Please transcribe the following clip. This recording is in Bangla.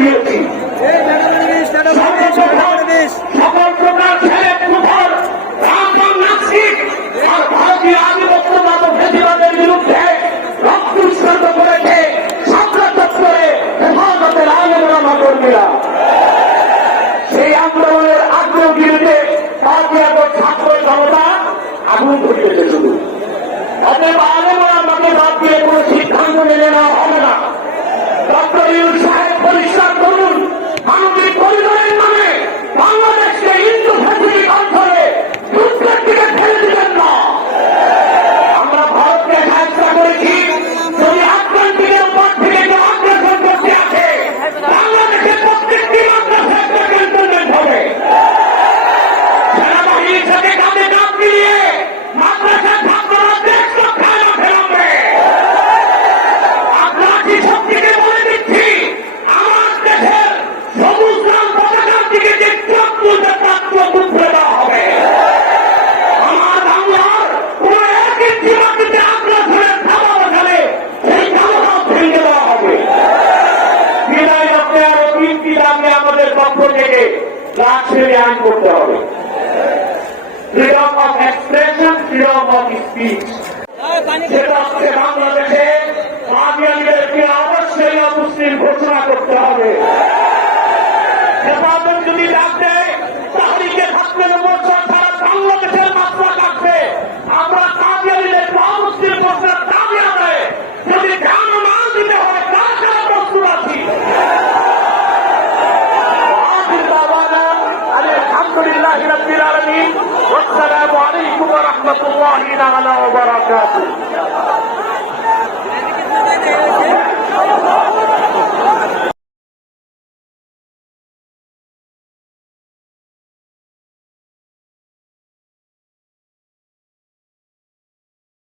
দিয়েছি সকল প্রকার ছেলে কুফর রামবাম নাস্তিক আর ভারতীয় আধিপত্যবাদ ফেসিবাদের বিরুদ্ধে রক্ত উৎসর্গ করেছে ছাত্র চত্বরে হেফাজতের আলেমরা কর্মীরা সেই আন্দোলনের আগ্রহ আগুন ধরিয়েছে শুধু অতএব আলেমরা বাদ দিয়ে কোনো সিদ্ধান্ত মেনে নেওয়া হবে না দাবি আমাদের পক্ষ থেকে রাষ্ট্রের আইন করতে হবে। Freedom of expression freedom of speech সেটা হচ্ছে বাংলাদেশে অবশ্যই ঘোষণা করতে হবে? যদি ডাক দেয় তাহলে ওবার